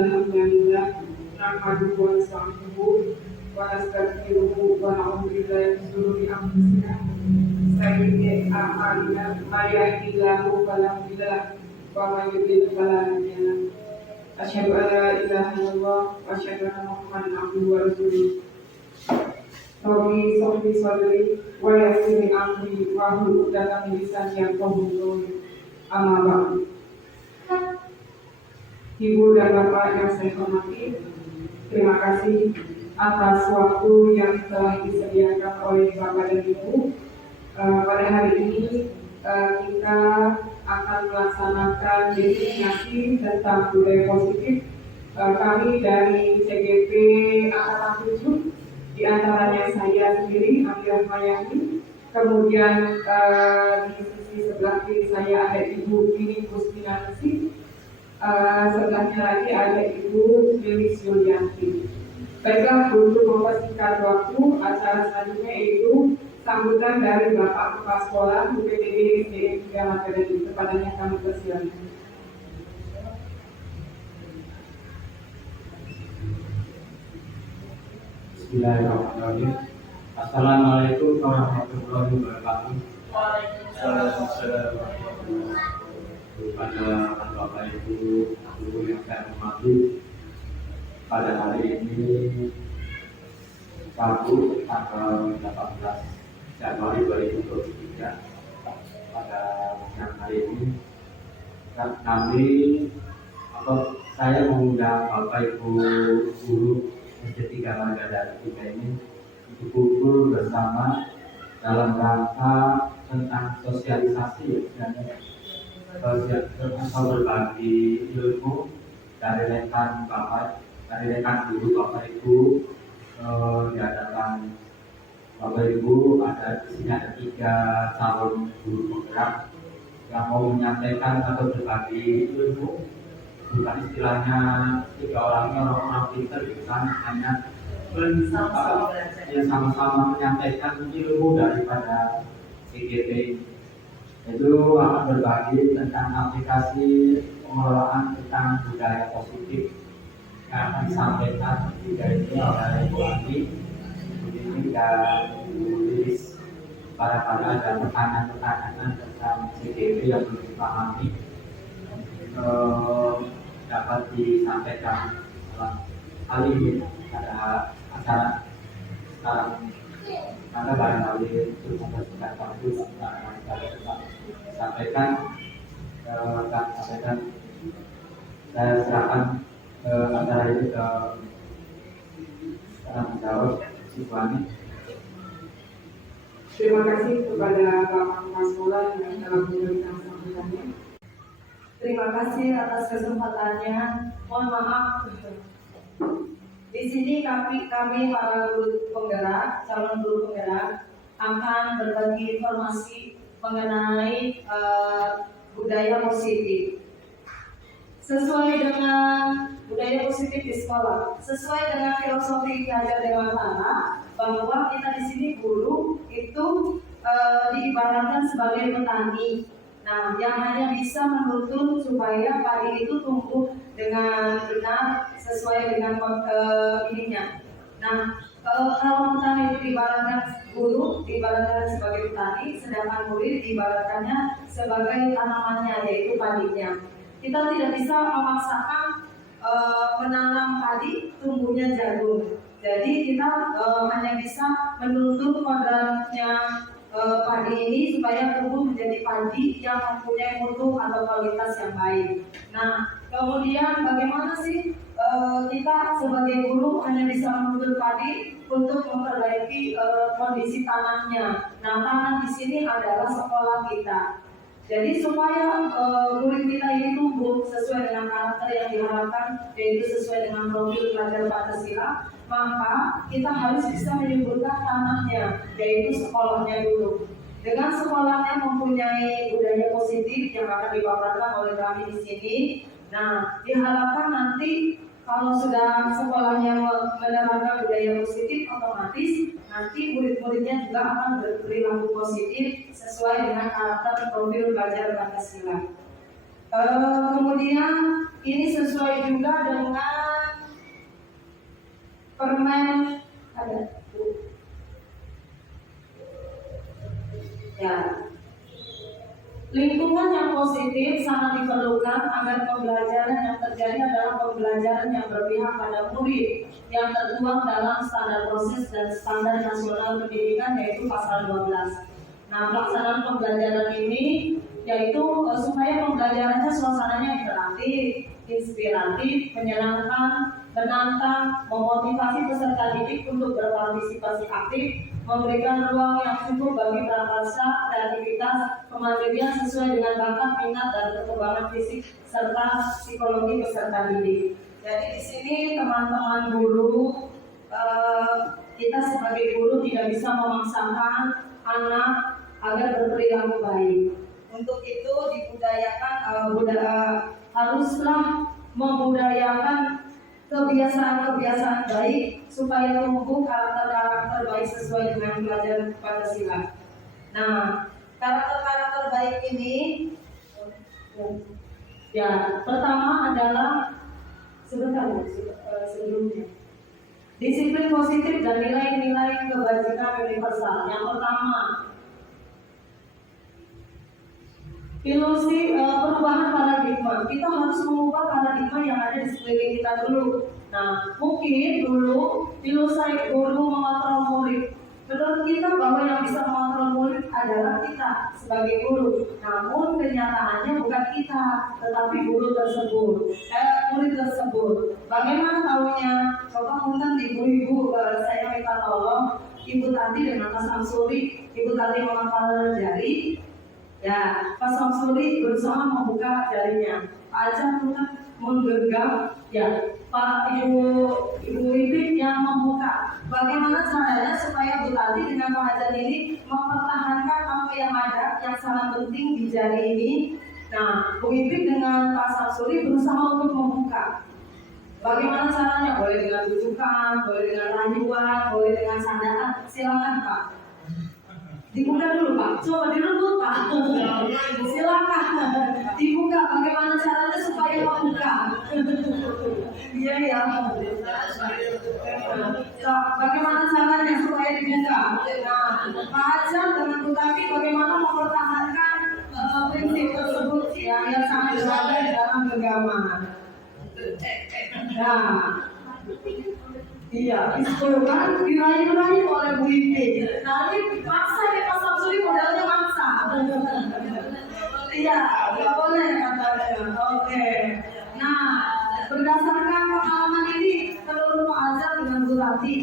Alhamdulillah nahmaduhu wa nasta'inuhu wa nastaghfiruhu wa na'udzu billahi min shururi anfusina sayyi'ati a'malina may yahdihillahu fala mudilla lahu wa may yudlil fala hadiya lahu. Asyhadu an la ilaha illallah wa asyhadu anna Muhammadan abduhu wa rasuluh. Rabbi sholli sadri wa yassir li amri wa hlul 'uqdatam min lisani yafqahu qawli. Amma ba'du. Ibu dan Bapak yang saya hormati, terima kasih atas waktu yang telah disediakan oleh Bapak dan Ibu. Pada hari ini kita akan melaksanakan definisi tentang budaya positif. Kami dari CGP Angkatan 7, di antaranya saya sendiri, Amirah Mayani, kemudian di sisi sebelah kiri saya ada Ibu Dini Kustinasi. Sebelahnya lagi ada Ibu Lilis Yulianti. Baiklah, untuk mempersingkat waktu, acara selanjutnya yaitu sambutan dari Bapak Kepala Sekolah UPTD SDN 3 Matadani. Kepadanya kami persilakan. Bismillahirrahmanirrahim. Assalamualaikum warahmatullahi wabarakatuh. Waalaikumsalam. Pada Bapak Ibu guru yang saya hormati, pada hari ini Rabu tanggal 18 Januari 2023, pada siang hari ini saya mengundang Bapak Ibu guru SD 3 Marga ini untuk kumpul bersama dalam rangka tentang sosialisasi dan berbagi ilmu dari rekan guru Bapak Ibu. Diadakan Bapak Ibu, ada di sini ada 3 calon guru penggerak yang mau menyampaikan atau berbagi ilmu. Bukan istilahnya 3 orangnya orang pintar, bukan, hanya sama-sama menyampaikan ilmu daripada CGP. Itu akan berbagi tentang aplikasi pengelolaan tentang budaya positif yang akan disampaikan dari oleh Ibu Ani, Ibu dan Ibu Lilis. Pada ada pertanyaan-pertanyaan tentang CGP yang belum dipahami dapat disampaikan dalam hal ini pada acara sekarang. Karena barangkali itu mempersingkat waktu, sampaikan saya serahkan acara ini ke para menjawab siswanya. Terima kasih kepada Bapak Kepala Sekolah yang telah memberikan sambutannya. Terima kasih atas kesempatannya. Mohon maaf. Di sini kami para guru penggerak, calon guru penggerak akan berbagi informasi mengenai budaya positif. Sesuai dengan budaya positif di sekolah, sesuai dengan filosofi Belajar Dewasa, bahwa kita di sini guru itu diibaratkan sebagai petani. Nah, yang hanya bisa menuntun supaya padi itu tumbuh dengan benar sesuai dengan ininya. Nah, kalau petani itu diibaratkan guru, diibaratkan sebagai petani, sedangkan murid diibaratkannya sebagai tanamannya, yaitu padinya. Kita tidak bisa memaksakan menanam padi tumbuhnya jagung. Jadi kita hanya bisa menuntun kodratnya padi ini supaya tumbuh menjadi padi yang mempunyai mutu atau kualitas yang baik. Nah, kemudian bagaimana sih kita sebagai guru hanya bisa menuntun padi untuk memperbaiki kondisi tanahnya. Nah, tanah di sini adalah sekolah kita. Jadi supaya murid kita ini tumbuh sesuai dengan karakter yang diharapkan, yaitu sesuai dengan profil pelajar Pancasila, maka kita harus bisa menyuburkan tanahnya, yaitu sekolahnya dulu. Dengan sekolahnya mempunyai budaya positif yang akan dipaparkan oleh kami di sini. Nah, diharapkan nanti kalau sudah sekolahnya menerapkan budaya positif, otomatis nanti murid-muridnya juga akan berperilaku positif sesuai dengan karakter profil pelajar Pancasila. Kemudian ini sesuai juga dengan permen ada ya. Lingkungan yang positif sangat diperlukan agar pembelajaran yang terjadi adalah pembelajaran yang berpihak pada murid yang tertuang dalam standar proses dan standar nasional pendidikan yaitu pasal 12. Nah, pelaksanaan pembelajaran ini yaitu supaya pembelajarannya suasananya interaktif, inspiratif, menyenangkan, menantang, memotivasi peserta didik untuk berpartisipasi aktif, memberikan ruang yang cukup bagi prakarsa, kreativitas, kemandirian sesuai dengan bakat, minat, dan perkembangan fisik serta psikologi peserta didik. Jadi di sini teman-teman guru, kita sebagai guru tidak bisa memaksakan anak agar berperilaku baik. Untuk itu dibudayakan, haruslah membudayakan kebiasaan-kebiasaan baik supaya tumbuh karakter-karakter baik sesuai dengan pelajaran Pancasila. Nah, karakter-karakter baik ini ya pertama adalah sebelumnya disiplin positif dan nilai-nilai kebajikan universal. Yang pertama, ilusi perubahan paradigma. Kita harus mengubah paradigma yang ada di sekeliling kita dulu. Nah, mungkin dulu ilusi guru mengontrol murid. Menurut kita bahwa yang bisa mengontrol murid adalah kita sebagai guru. Namun kenyataannya bukan kita, tetapi guru tersebut, murid tersebut. Bagaimana tahunya? Coba punten ibu-ibu, saya minta tolong Ibu Tati dengan Mas Samsuri. Ibu Tati menghafal jari. Ya, Pak Samsuri berusaha membuka jarinya. Pak Ajam menggenggam, ya, Pak Ibu Ipik yang membuka. Bagaimana caranya supaya Bu Tati dengan Pak Ajam ini mempertahankan apa yang ada yang sangat penting di jari ini? Nah, Bu Ipik dengan Pak Samsuri berusaha untuk membuka. Bagaimana caranya? Boleh dengan bujukan, boleh dengan rayuan, boleh dengan sandaan. Silakan Pak. Dibuka dulu Pak, coba direbut Pak. Silakan dibuka. Bagaimana caranya supaya membuka? Iya ya. Bagaimana caranya supaya dibuka? Nah, Pak Ajam dengan Bu Tati bagaimana mempertahankan prinsip tersebut yang sangat berada di dalam genggaman. Nah, iya, itu kan dirayu-rayu oleh Bu Ipik. Nanti maksa ya Pak Samsuri, modalnya maksa. Iya, nggak boleh katanya. Oke. Nah, berdasarkan pengalaman ini, menurut Pak Ajam dengan Bu Tati,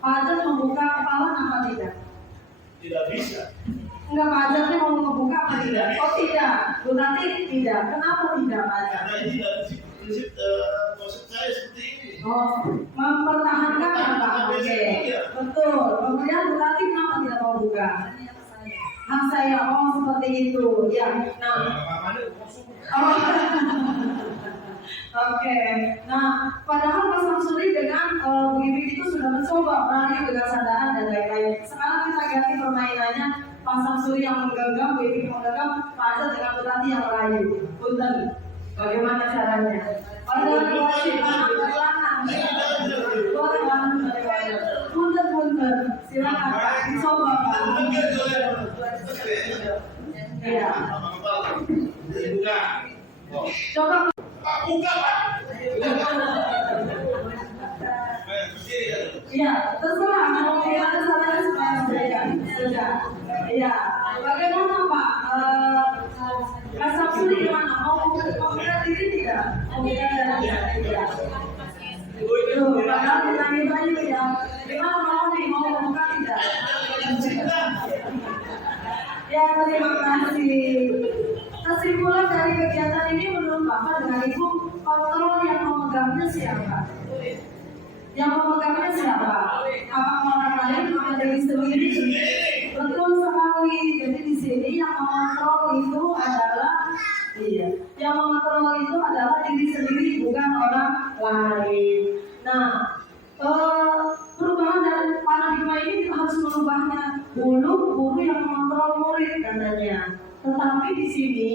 Pak Ajam membuka kepala apa tidak? Tidak bisa. Enggak, Pak Ajamnya mau membuka apa tidak? Oh tidak, Bu Tati tidak. Kenapa tidak Pak Ajam? Karena ini dari prinsip konsep saya seperti ini. Oh, mempertahankan apa? Oke, betul. Kemudian Bu Tati kenapa tidak mau buka? Hak saya, seperti itu. Ya, nah. Oh. Oke. Nah, padahal Pak Samsuri dengan Bu Ipik itu sudah mencoba merayu dengan sandaan dan lain-lain. Sekarang kita ganti permainannya. Pak Samsuri yang menggenggam, Bu Ipik menggenggam, Pak Ajat dengan Bu Tati yang merayu. Punten, bagaimana caranya? Dengan kewajiban belakang. Boleh banget bagaimana? Punten, silakan Pak, dicoba Pak. Iya. Coba. Pak, buka Pak. Iya, terserah mau bagaimana caranya supaya memberikan. Sudah. Iya. Bagaimana Pak? Pak Samsuri gimana? Mau membuka diri tidak? Membuka diri tidak? Padahal ditanya-tanya ya. Gimana mau nih? Mau membuka tidak? Ya, terima kasih. Kesimpulan dari kegiatan ini menurut Bapak dengan Ibu, kontrol yang memegangnya siapa? Yang memegangnya siapa? Apakah orang lain atau diri sendiri? Betul sekali. Jadi di sini yang mengontrol itu adalah yang mengontrol itu adalah diri sendiri, bukan orang lain. Nah, perubahan dari paradigma ini kita harus merubahnya. Dulu guru yang mengontrol murid katanya. Tetapi di sini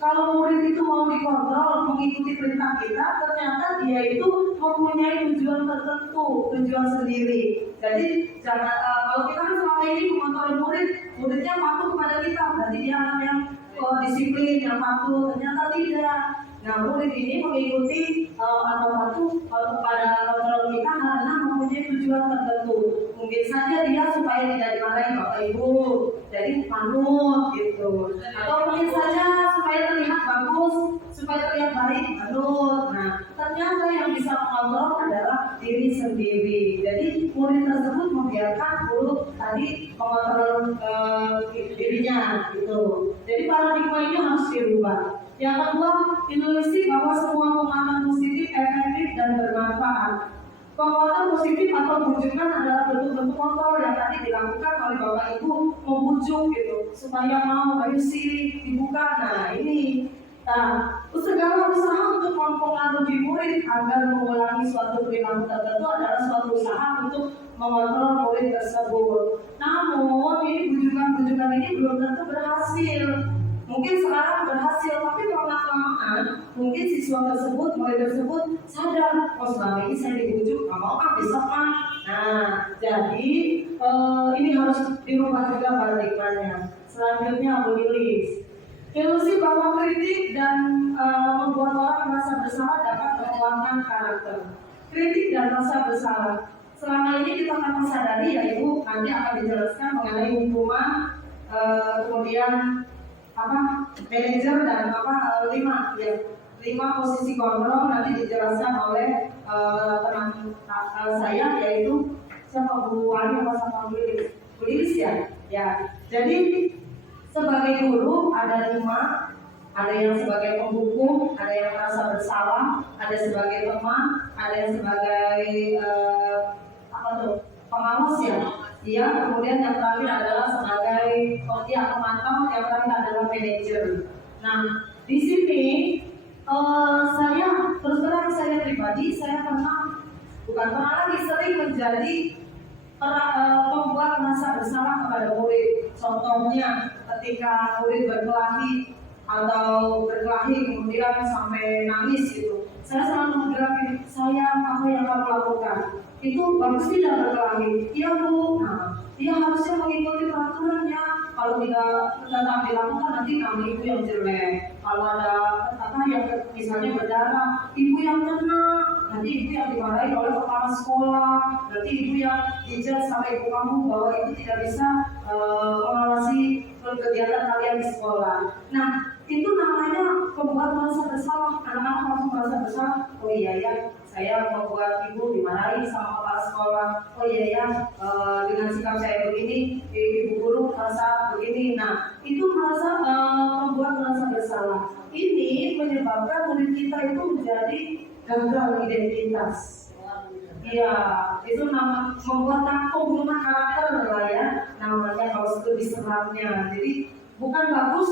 Kalau murid itu mau dikontrol, mengikuti perintah kita, ternyata dia itu mempunyai tujuan tertentu, tujuan sendiri. Jadi jangan kalau kita kan selama ini mengontrol murid, muridnya patuh kepada kita, berarti dia anak yang disiplin, yang patuh. Ternyata tidak. Nah, murid ini mengikuti atau patuh kepada kontrol kita karena mempunyai tujuan tertentu. Mungkin saja dia supaya tidak dimarahi Bapak Ibu, jadi manut gitu. Atau mungkin saja supaya terlihat bagus, supaya terlihat baik, manut. Nah, ternyata yang bisa mengontrol adalah diri sendiri. Jadi murid tersebut membiarkan guru tadi mengontrol dirinya gitu. Jadi paradigma ini harus dirubah. Yang kedua, ilusi bahwa semua penguatan positif, efektif, dan bermanfaat. Penguatan positif atau bujukan adalah bentuk-bentuk kontrol yang tadi dilakukan oleh Bapak Ibu, membujuk gitu, supaya mau, ayo sih dibuka. Nah ini, segala usaha untuk mempengaruhi murid agar mengulangi suatu perilaku tertentu adalah suatu usaha untuk mengontrol murid tersebut. Namun ini bujukan-bujukan ini belum tentu berhasil. Mungkin sekarang berhasil, tapi lama-lamaan mungkin siswa tersebut, murid tersebut sadar, oh selama ini saya dibujuk, nggak mau besok mah. Nah, jadi ini harus dirubah juga paradigmanya. Selanjutnya menulis. Ilusi bahwa kritik dan membuat orang merasa bersalah dapat menguatkan karakter. Kritik dan rasa bersalah. Selama ini kita akan sadari, ya Ibu nanti akan dijelaskan mengenai hukuman, kemudian manajer dan 5 posisi kontrol nanti dijelaskan oleh teman saya, yaitu siapa Bu Wali apa Bu Lilis ya. Jadi sebagai guru ada 5, ada yang sebagai penghukum, ada yang merasa bersalah, ada sebagai teman, ada yang sebagai pengawas ya. Iya, kemudian yang terakhir adalah sebagai pemantau, yang terakhir adalah manajer. Nah, di sini saya terus terang saya pribadi, saya sering menjadi pembuat merasa bersalah kepada murid. Contohnya, ketika murid berkelahi kemudian sampai nangis gitu, saya selalu menggerakin, sayang apa yang kamu lakukan itu bagus tidak berkelahi? Iya Bu. Nah, dia harusnya mengikuti peraturannya. Kalau tidak dilakukan nanti nama ibu yang jelek. Kalau ada yang misalnya berdarah, ibu yang kena, nanti ibu yang dimarahi oleh kepala sekolah. Berarti ibu yang dijudge sama ibu kamu bahwa ibu tidak bisa mengawasi kegiatan kalian di sekolah. Nah, itu namanya membuat merasa bersalah. Anak-anak langsung merasa bersalah. Oh iya ya, saya membuat ibu dimarahi sama kepala sekolah. Oh iya ya, dengan sikap saya begini, ibu guru merasa begini. Nah, itu membuat merasa bersalah. Ini menyebabkan murid kita itu menjadi gagal identitas. Iya, itu membuat pembunuhan karakter lah ya, namanya kalau lebih seratnya. Jadi bukan bagus.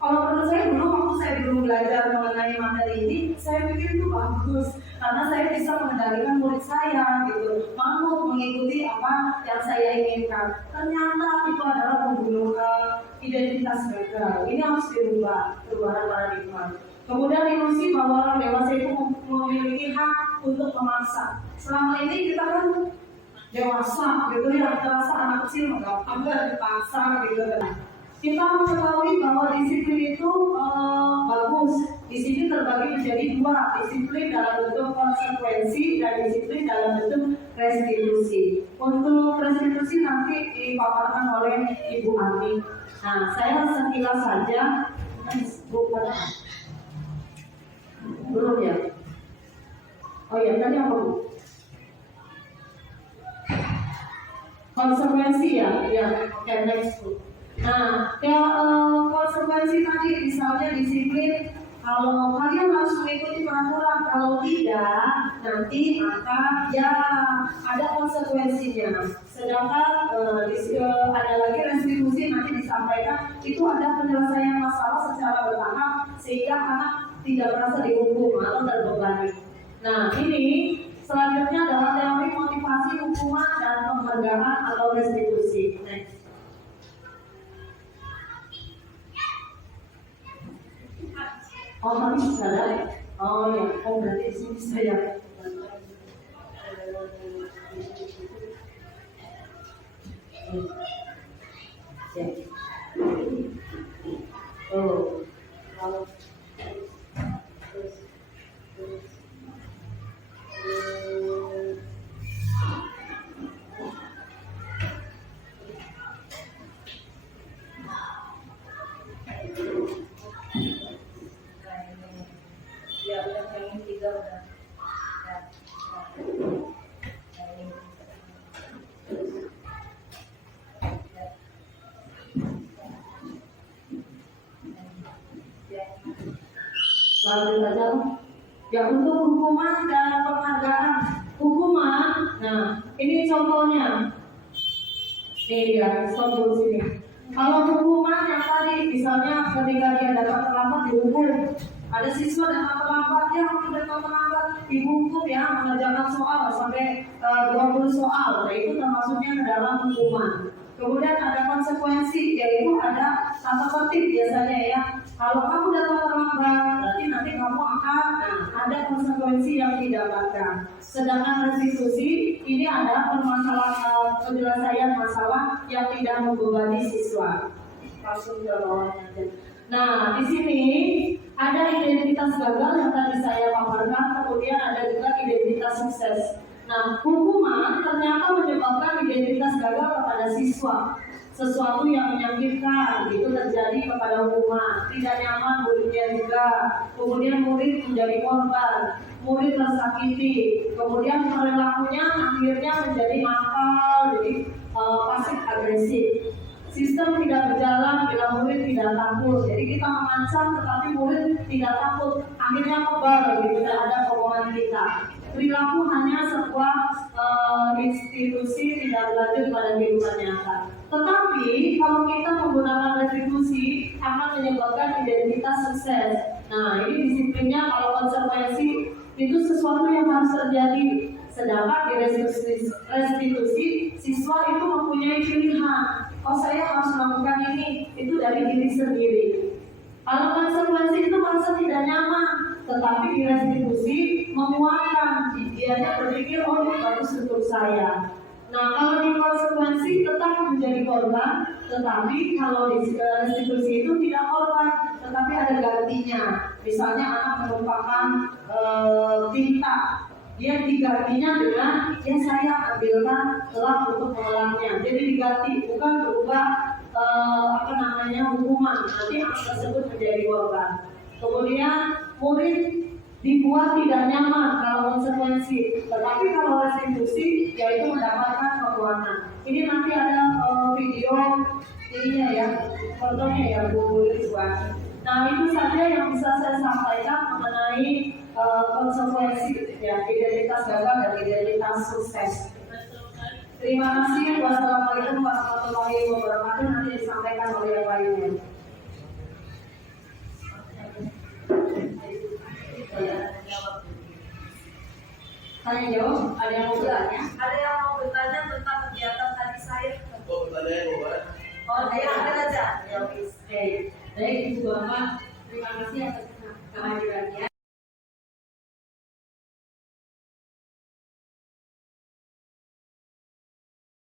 Kalau menurut saya dulu waktu saya belum belajar mengenai materi ini, saya pikir itu bagus karena saya bisa mengendalikan murid saya gitu, mampu mengikuti apa yang saya inginkan. Ternyata itu adalah pembunuhan identitas mereka. Ini harus dirubah, perubahan paradigma. Kemudian ilusi bahwa orang dewasa itu memiliki hak untuk memaksa. Selama ini kita kan dewasa gitu ya, terasa anak kecil nggak dipaksa gitu kan. Kita mengetahui bahwa disiplin itu bagus. Di sini terbagi menjadi 2, disiplin dalam bentuk konsekuensi dan disiplin dalam bentuk restitusi. Untuk restitusi nanti dipaparkan oleh Ibu Ani. Nah, saya sekilas saja. Belum ya? Oh iya, tadi apa Bu? Konsekuensi ya? Ya, oke, next Bu. Nah, konsekuensi tadi misalnya disiplin, kalau kalian harus mengikuti peraturan, kalau tidak nanti akan ya ada konsekuensinya. Sedangkan ada lagi restitusi nanti disampaikan itu ada penyelesaian masalah secara bertahap sehingga anak tidak merasa dihukum atau terbebani. Nah ini selanjutnya adalah teori motivasi hukuman dan penghargaan atau restitusi. Next. Oh, habis ada. Oh ya, oh berarti di sini saya. Ya. Oh, kalau ya udah yang tiga udah. Ya. Lalu saja ya untuk hukuman dan penghargaan. Hukuman, nah ini contohnya. Nih ya, stop dulu sini. Kalau hukuman yang tadi, misalnya ketika dia datang terlambat dihukum. Ada siswa datang terlambat, dia datang terlambat dihukum ya, mengerjakan soal sampai 20 soal. Nah itu termasuknya dalam hukuman. Kemudian ada konsekuensi, yaitu ada tata tertib biasanya ya. Kalau kamu datang terlambat, berarti nanti kamu akan ada konsekuensi yang didapatkan. Sedangkan restitusi ini ada permasalahan penyelesaian masalah yang tidak membebani siswa. Langsung ke bawahnya aja. Nah, di sini ada identitas gagal yang tadi saya paparkan, kemudian ada juga identitas sukses. Nah, hukuman ternyata menyebabkan identitas gagal kepada siswa. Sesuatu yang menyakitkan itu terjadi kepada hukuman, tidak nyaman muridnya juga. Kemudian murid menjadi korban, murid tersakiti. Kemudian perilakunya akhirnya menjadi nakal, jadi pasif agresif. Sistem tidak berjalan bila murid tidak takut. Jadi kita mengancam tetapi murid tidak takut. Akhirnya kebal, gitu, tidak ada omongan kita. Perilaku hanya sebuah institusi tidak berlanjut pada kehidupan nyata. Tetapi kalau kita menggunakan restitusi akan menyebabkan identitas sukses. Nah ini disiplinnya kalau konsekuensi itu sesuatu yang harus terjadi. Sedangkan di restitusi siswa itu mempunyai pilihan. Oh saya harus melakukan ini, itu dari diri sendiri. Kalau konsekuensi itu merasa tidak nyaman, tetapi di restitusi memuaskan, dianya berpikir oh ini bagus untuk saya. Nah kalau di konsekuensi tetap menjadi korban, tetapi kalau di restitusi itu tidak korban, tetapi ada gantinya. Misalnya anak melupakan tinta, dia digantinya dengan ya saya ambilkan lap untuk mengelapnya. Jadi diganti, bukan berubah hukuman. Nanti anak tersebut menjadi korban. Kemudian murid dibuat tidak nyaman kalau konsekuensi, tetapi kalau restitusi yaitu mendapatkan penguatan. Ini nanti ada video ininya ya, fotonya ya Bu Rizwan. Nah itu saja yang bisa saya sampaikan mengenai konsekuensi ya, identitas gagal dan identitas sukses. Terima kasih. Wassalamualaikum warahmatullahi wabarakatuh. Nanti disampaikan oleh yang lainnya. Tanya jawab. Ada yang mau bertanya? Ada yang mau bertanya tentang kegiatan tadi saya? Oh, bertanya ya, Bu. Oh, saya